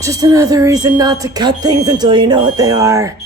Just another reason not to cut things until you know what they are.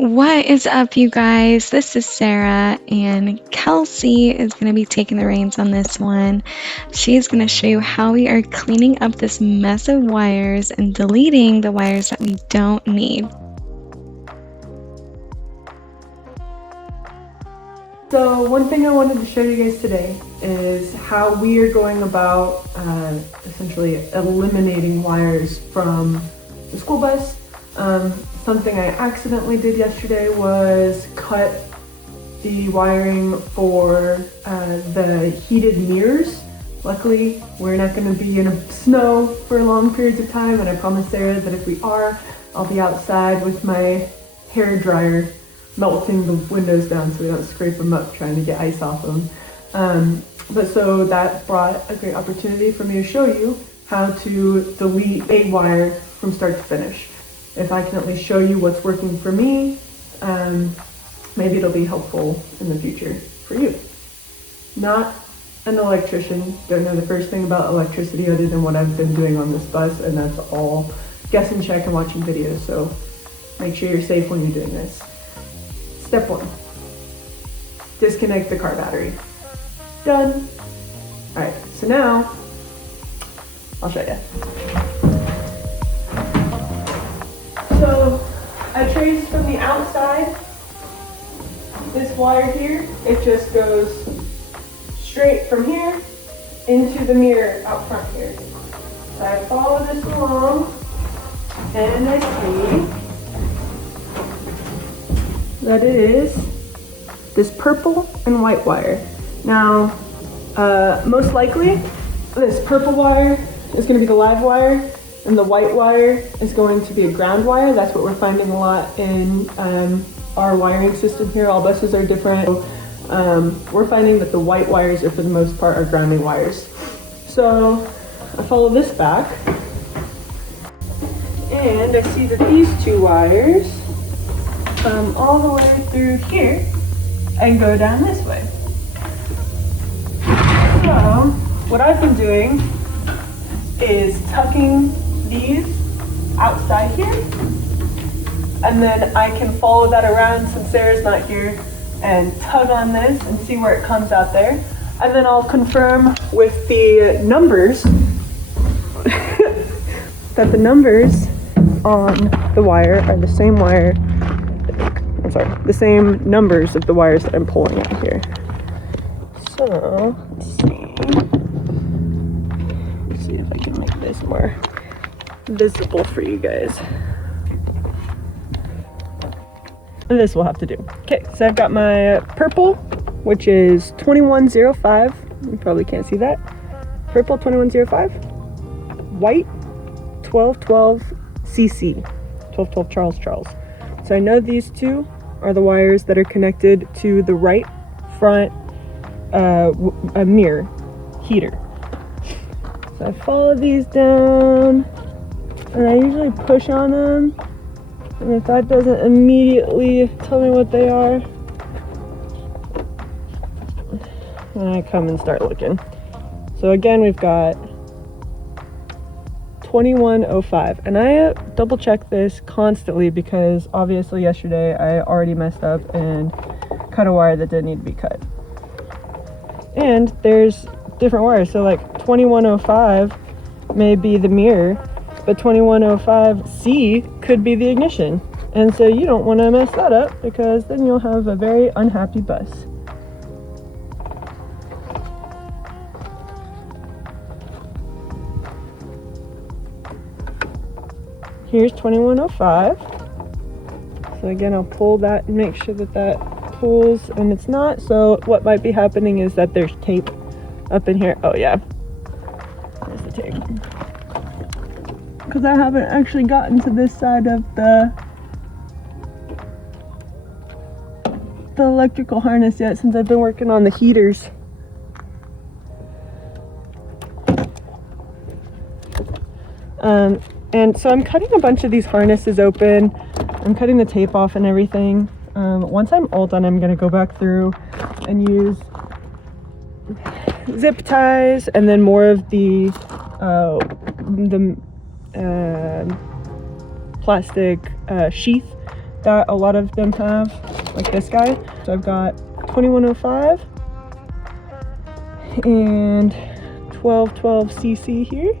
What is up, you guys? This is Sarah, and Kelsey is going to be taking the reins on this one. She's going to show you how we are cleaning up this mess of wires and deleting the wires that we don't need. So one thing I wanted to show you guys today is how we are going about essentially eliminating wires from the school bus. Something I accidentally did yesterday was cut the wiring for the heated mirrors. Luckily, we're not going to be in snow for long periods of time, and I promised Sarah that if we are, I'll be outside with my hair dryer melting the windows down so we don't scrape them up trying to get ice off them. But so that brought a great opportunity for me to show you how to delete a wire from start to finish. If I can at least show you what's working for me, maybe it'll be helpful in the future for you. Not an electrician, don't know the first thing about electricity other than what I've been doing on this bus, and that's all guess and check and watching videos, so make sure you're safe when you're doing this. Step 1, disconnect the car battery. Done. Alright, so now, I'll show you. So I traced from the outside, this wire here, it just goes straight from here into the mirror out front here. So I follow this along and I see that it is this purple and white wire. Now, most likely this purple wire is going to be the live wire, and the white wire is going to be a ground wire. That's what we're finding a lot in our wiring system here. All buses are different. So, we're finding that the white wires are, for the most part, are grounding wires. So I follow this back, and I see that these two wires come all the way through here and go down this way. So what I've been doing is tucking these outside here, and then I can follow that around since Sarah's not here and tug on this and see where it comes out there, and then I'll confirm with the numbers that the numbers on the wire are the same wire, the same numbers of the wires that I'm pulling out here. So let's see if I can make this more visible for you guys. This will have to do. Okay, so I've got my purple, which is 2105. You probably can't see that. Purple 2105. White 1212 CC. 1212 Charles. So I know these two are the wires that are connected to the right front mirror heater. So I follow these down, and I usually push on them, and if that doesn't immediately tell me what they are, then I come and start looking. So again, we've got 2105, and I double check this constantly because obviously yesterday I already messed up and cut a wire that didn't need to be cut. And there's different wires, so like 2105 may be the mirror, but 2105C could be the ignition, and so you don't want to mess that up because then you'll have a very unhappy bus. Here's 2105. So again, I'll pull that and make sure that that pulls, and it's not. So what might be happening is that there's tape up in here. Oh yeah, there's the tape. Because I haven't actually gotten to this side of the electrical harness yet since I've been working on the heaters. And so I'm cutting a bunch of these harnesses open. I'm cutting the tape off and everything. Once I'm all done, I'm gonna go back through and use zip ties and then more of the plastic sheath that a lot of them have, like this guy. So I've got 2105 and 1212cc here.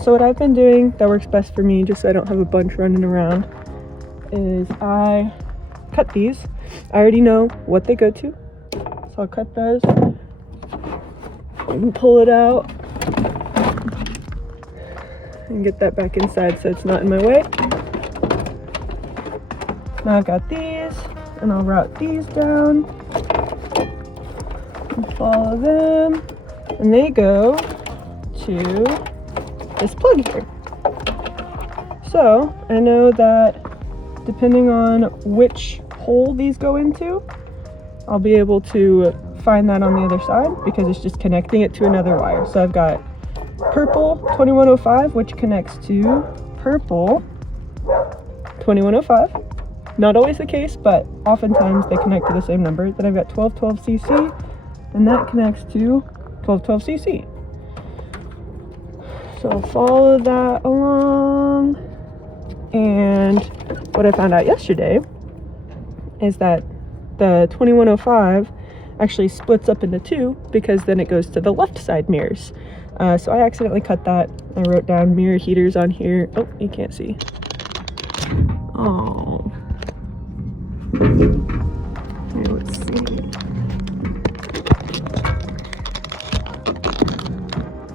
So what I've been doing that works best for me, just so I don't have a bunch running around, is I cut these. I already know what they go to, so I'll cut those and pull it out and get that back inside so it's not in my way. Now I've got these, and I'll route these down and follow them, and they go to this plug here. So I know that depending on which hole these go into, I'll be able to find that on the other side because it's just connecting it to another wire. So I've got purple 2105, which connects to purple 2105. Not always the case, but oftentimes they connect to the same number. Then I've got 1212cc, and that connects to 1212cc. So I'll follow that along. And what I found out yesterday is that the 2105 actually splits up into two because then it goes to the left side mirrors. So I accidentally cut that. I wrote down mirror heaters on here. Oh, you can't see. Oh. Here, let's see.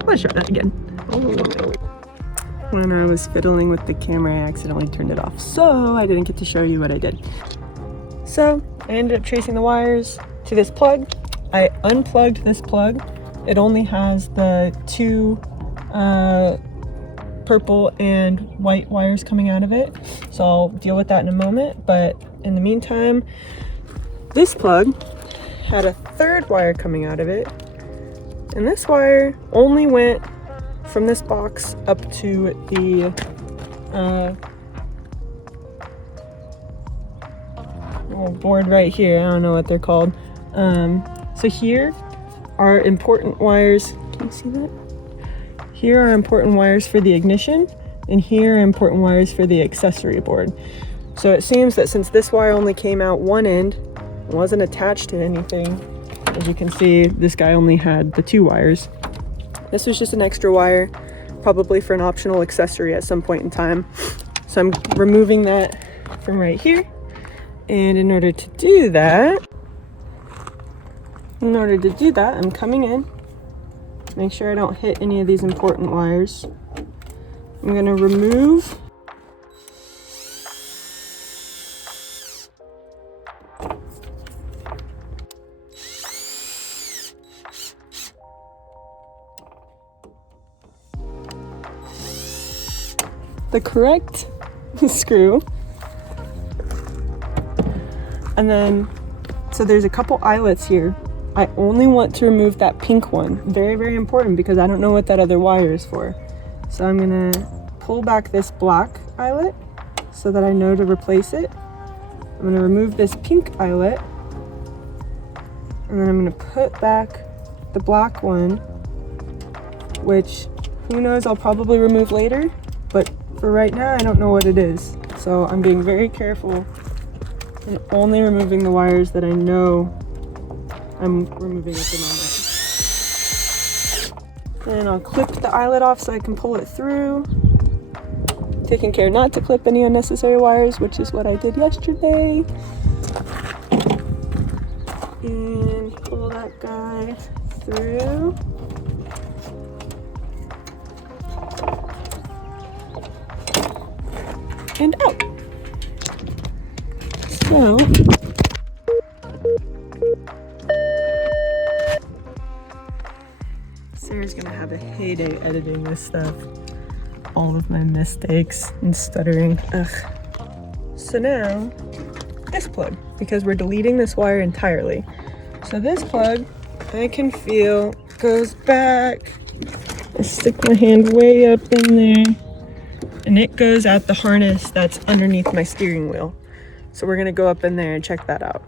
Let's try that again. When I was fiddling with the camera, I accidentally turned it off, so I didn't get to show you what I did. So I ended up tracing the wires to this plug. I unplugged this plug. It only has the two purple and white wires coming out of it, so I'll deal with that in a moment. But in the meantime, this plug had a third wire coming out of it, and this wire only went from this box up to the little board right here. I don't know what they're called. So here are important wires. Can you see that? Here are important wires for the ignition, and here are important wires for the accessory board. So it seems that since this wire only came out one end, it wasn't attached to anything. As you can see, this guy only had the two wires. This was just an extra wire, probably for an optional accessory at some point in time. So I'm removing that from right here. And in order to do that, I'm coming in, make sure I don't hit any of these important wires. I'm gonna remove the correct screw, and then so there's a couple eyelets here. I only want to remove that pink one. Very, very important because I don't know what that other wire is for. So I'm gonna pull back this black eyelet so that I know to replace it. I'm gonna remove this pink eyelet, and then I'm gonna put back the black one, which who knows, I'll probably remove later, but for right now I don't know what it is. So I'm being very careful and only removing the wires that I know I'm removing at the moment. And I'll clip the eyelet off so I can pull it through. Taking care not to clip any unnecessary wires, which is what I did yesterday. And pull that guy through. And out. So Sarah's gonna have a heyday editing this stuff. All of my mistakes and stuttering. Ugh. So now, this plug, because we're deleting this wire entirely. So this plug, I can feel, goes back I stick my hand way up in there, and it goes at the harness that's underneath my steering wheel. So we're gonna go up in there and check that out.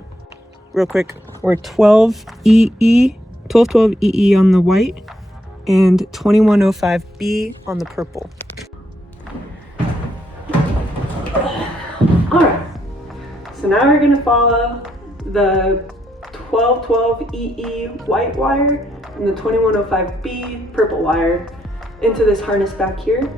Real quick, we're 1212 EE on the white and 2105B on the purple. All right, so now we're gonna follow the 1212 EE white wire and the 2105B purple wire into this harness back here.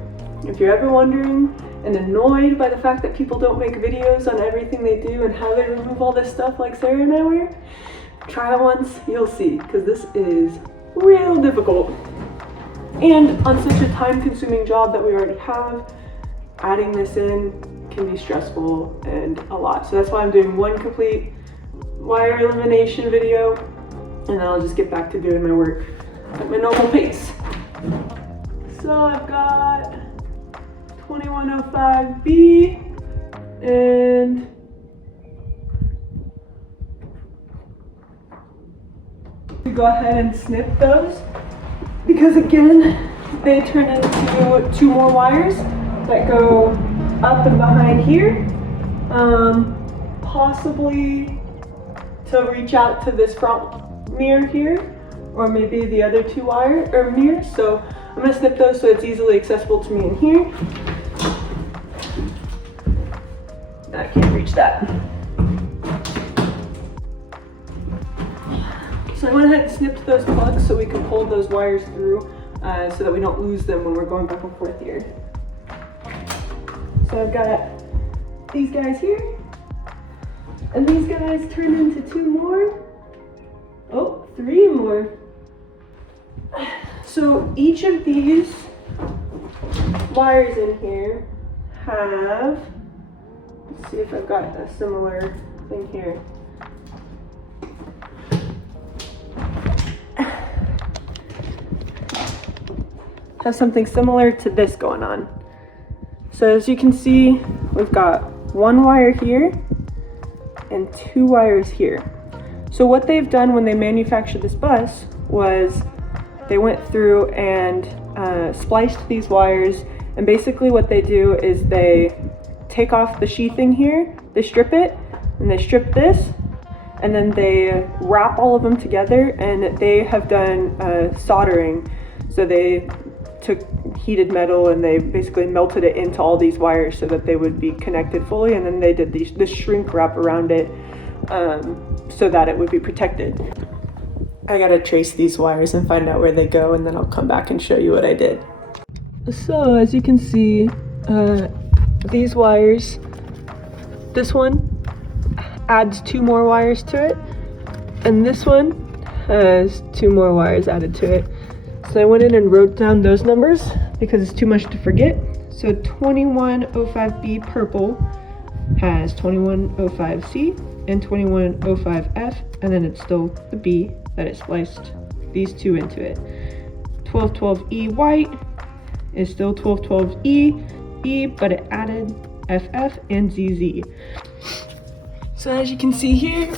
If you're ever wondering and annoyed by the fact that people don't make videos on everything they do and how they remove all this stuff like Sarah and I were, try it once, you'll see, because this is real difficult. And on such a time-consuming job that we already have, adding this in can be stressful and a lot. So that's why I'm doing one complete wire elimination video, and then I'll just get back to doing my work at my normal pace. So I've got 2105B and we go ahead and snip those, because again they turn into two more wires that go up and behind here, possibly to reach out to this front mirror here, or maybe the other two mirrors. So I'm gonna snip those so it's easily accessible to me in here. I can't reach that. So I went ahead and snipped those plugs so we can pull those wires through so that we don't lose them when we're going back and forth here. So I've got these guys here, and these guys turn into two more. Oh, three more. So each of these wires in here have, let's see if I've got a similar thing here. Have something similar to this going on. So as you can see, we've got one wire here and two wires here. So what they've done when they manufactured this bus was they went through and spliced these wires, and basically what they do is they take off the sheathing here, they strip it, and they strip this, and then they wrap all of them together, and they have done soldering. So they took heated metal and they basically melted it into all these wires so that they would be connected fully, and then they did this shrink wrap around it so that it would be protected. I gotta trace these wires and find out where they go, and then I'll come back and show you what I did. So as you can see, these wires, this one adds two more wires to it, and this one has two more wires added to it. So I went in and wrote down those numbers because it's too much to forget. So 2105B purple has 2105C and 2105F, and then it's still the B that it spliced these two into it. 1212E white is still 1212E, but it added FF and ZZ. So as you can see here,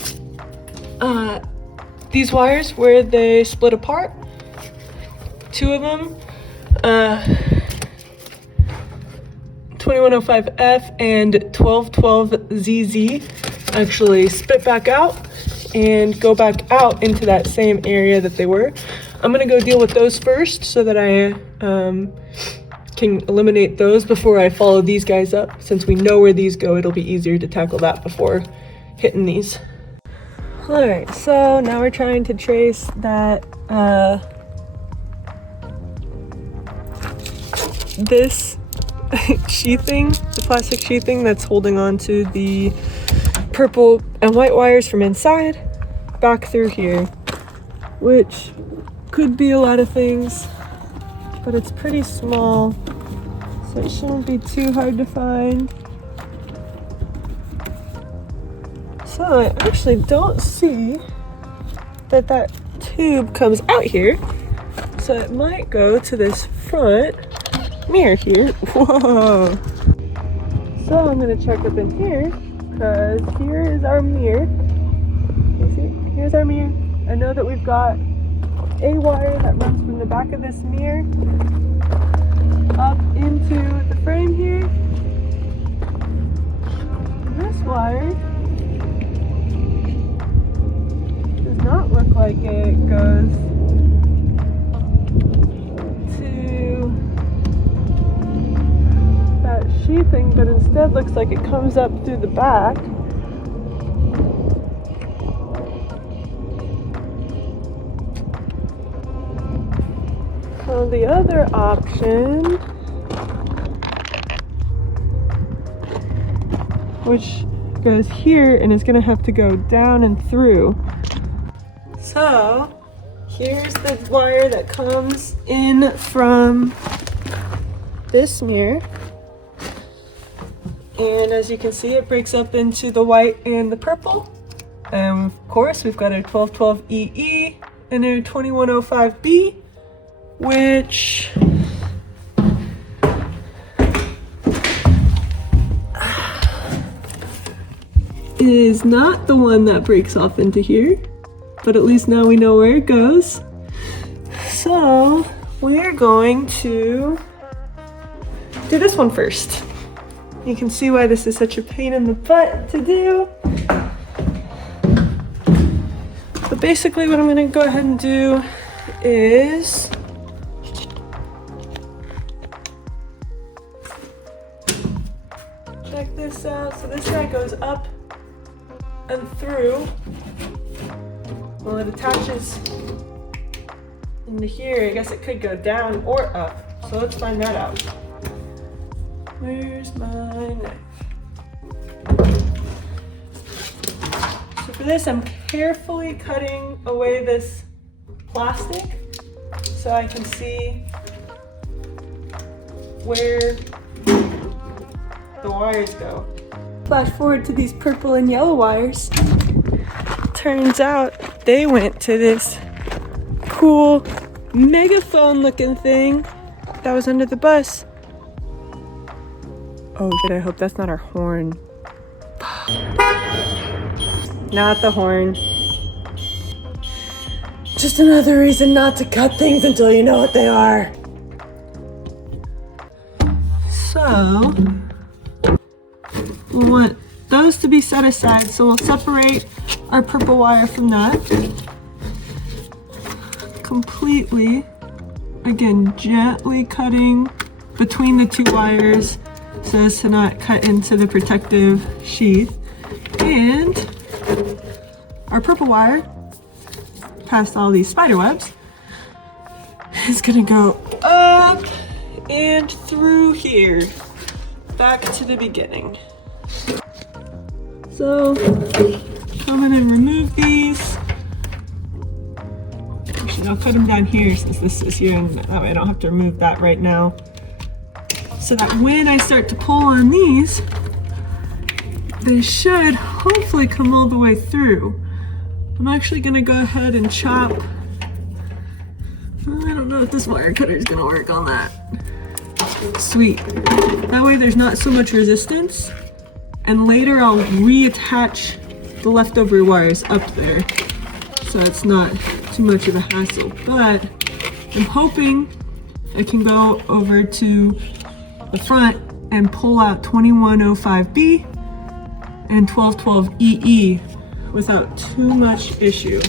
these wires where they split apart, two of them, 2105F and 1212ZZ actually spit back out and go back out into that same area that they were. I'm gonna go deal with those first so that I can eliminate those before I follow these guys up. Since we know where these go, it'll be easier to tackle that before hitting these. All right, so now we're trying to trace that this sheathing, the plastic sheathing that's holding on to the purple and white wires from inside back through here, which could be a lot of things, but it's pretty small, so it shouldn't be too hard to find. So I actually don't see that that tube comes out here, so it might go to this front mirror here. Whoa! So I'm gonna check up in here, because here is our mirror. You see? Here's our mirror. I know that we've got a wire that runs from the back of this mirror up into the frame here. This wire does not look like it goes to that sheathing, but instead looks like it comes up through the back. So the other option, which goes here and is going to have to go down and through. So here's the wire that comes in from this mirror. And as you can see, it breaks up into the white and the purple. And of course, we've got our 1212EE and our 2105B, which is not the one that breaks off into here, but at least now we know where it goes. So we're going to do this one first. You can see why this is such a pain in the butt to do. But basically what I'm going to go ahead and do is check this out. So this guy goes up and through. Well, it attaches into here. I guess it could go down or up. So let's find that out. Where's my knife? So for this, I'm carefully cutting away this plastic so I can see where the wires go. Flash forward to these purple and yellow wires. Turns out they went to this cool megaphone looking thing that was under the bus. Oh shit, I hope that's not our horn. Not the horn. Just another reason not to cut things until you know what they are. So, we want those to be set aside, so we'll separate our purple wire from that completely. Again, gently cutting between the two wires so as to not cut into the protective sheath. And our purple wire, past all these spider webs, is gonna go up and through here, back to the beginning. So I'm gonna remove these. Actually, I'll cut them down here since this is here, and that way I don't have to remove that right now. So that when I start to pull on these, they should hopefully come all the way through. I'm actually gonna go ahead and chop. I don't know if this wire cutter is gonna work on that. Sweet. That way there's not so much resistance. And later I'll reattach the leftover wires up there so it's not too much of a hassle. But I'm hoping I can go over to the front and pull out 2105B and 1212EE without too much issue.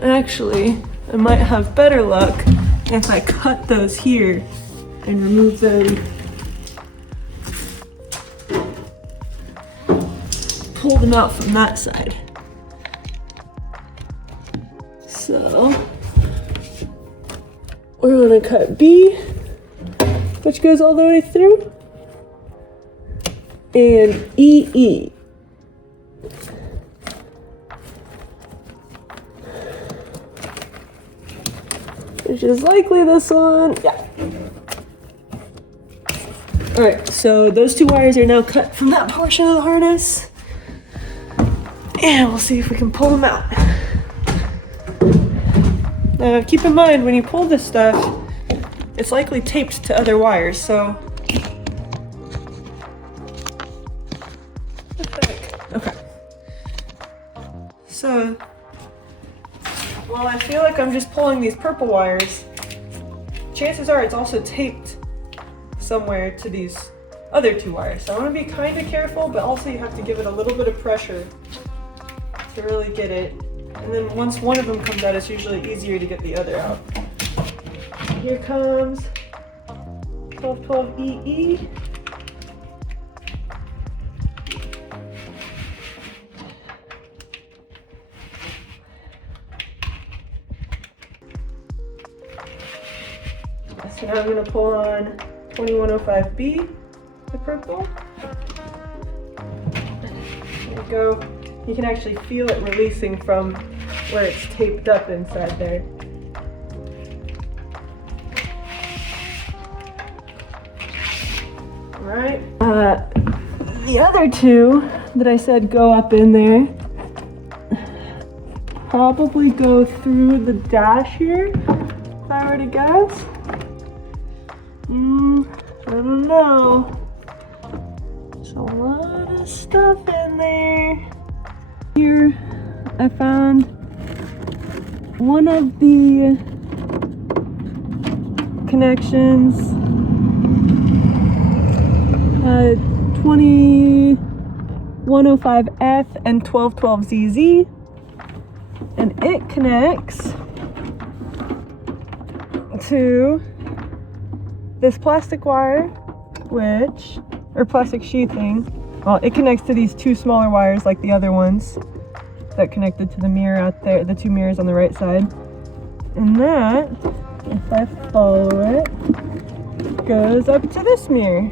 Actually, I might have better luck if I cut those here and remove them, pull them out from that side. So we're gonna cut B, which goes all the way through, and EE. Which is likely this one, yeah. All right, so those two wires are now cut from that portion of the harness. And we'll see if we can pull them out. Now keep in mind, when you pull this stuff, it's likely taped to other wires, so. What the heck? Okay. So, while I feel like I'm just pulling these purple wires, chances are it's also taped somewhere to these other 2 wires. So I want to be kind of careful, but also you have to give it a little bit of pressure to really get it. And then once one of them comes out, it's usually easier to get the other out. Here comes 1212EE. So now I'm going to pull on 2105B, the purple. There you go. You can actually feel it releasing from where it's taped up inside there. Alright. The other 2 that I said go up in there probably go through the dash here, if I were to guess. I don't know. There's a lot of stuff in there. Here, I found one of the connections, 2105F and 1212ZZ, and it connects to this plastic wire, or plastic sheathing. Well, it connects to these 2 smaller wires like the other ones that connected to the mirror out there, the 2 mirrors on the right side. And that, if I follow it, goes up to this mirror.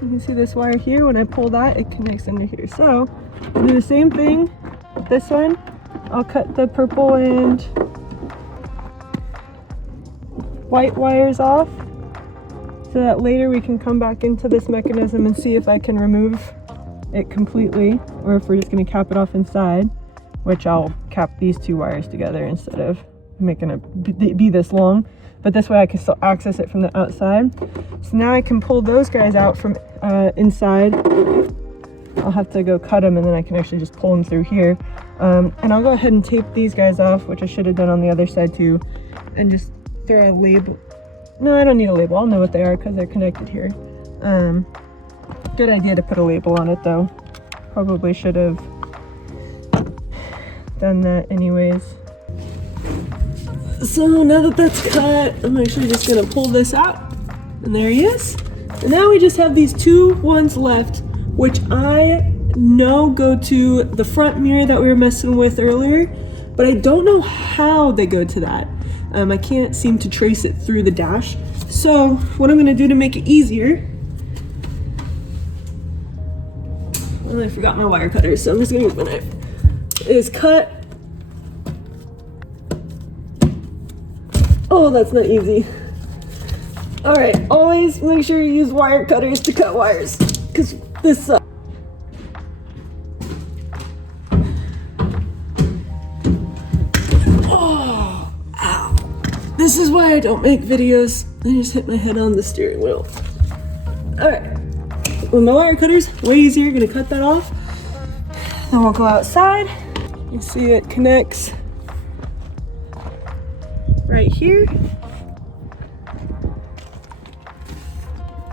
You can see this wire here. When I pull that, it connects into here. So, I'll do the same thing with this one. I'll cut the purple and white wires off so that later we can come back into this mechanism and see if I can remove it completely, or if we're just going to cap it off inside, which I'll cap these 2 wires together instead of making it be this long, but this way I can still access it from the outside. So now I can pull those guys out from inside. I'll have to go cut them and then I can actually just pull them through here, and I'll go ahead and tape these guys off, which I should have done on the other side too, and just throw a label. No, I don't need a label. I'll know what they are because they're connected here. Good idea to put a label on it though. Probably should have done that anyways. So now that that's cut, I'm actually just gonna pull this out. And there he is. And now we just have these 2 ones left, which I know go to the front mirror that we were messing with earlier, but I don't know how they go to that. I can't seem to trace it through the dash. So what I'm gonna do to make it easier, well, I forgot my wire cutter, so I'm just gonna use my knife, is cut. Oh, that's not easy. All right, always make sure you use wire cutters to cut wires, because this sucks. This is why I don't make videos. I just hit my head on the steering wheel. Alright, with my wire cutters, way easier, gonna cut that off. Then we'll go outside. You see it connects right here.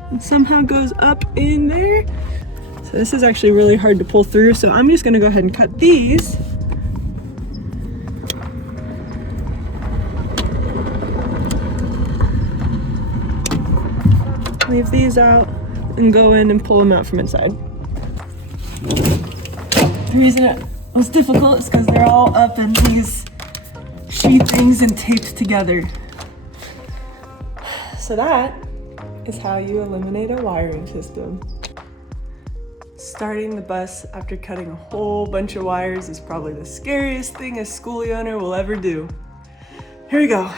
And somehow goes up in there. So this is actually really hard to pull through, so I'm just gonna go ahead and cut these. Leave these out and go in and pull them out from inside. The reason it was difficult is because they're all up in these sheathings and taped together. So that is how you eliminate a wiring system. Starting the bus after cutting a whole bunch of wires is probably the scariest thing a schoolie owner will ever do. Here we go.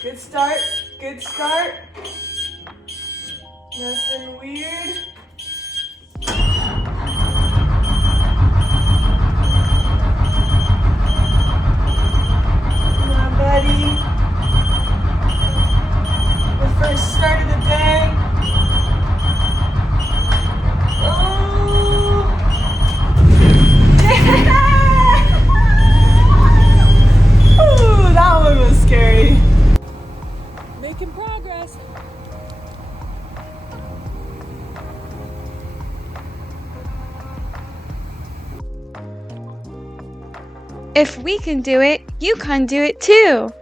Good start, good start. Nothing weird. Come on, buddy. First start of the day. Oh! Yeah! Ooh, that one was scary. Making progress. If we can do it, you can do it too!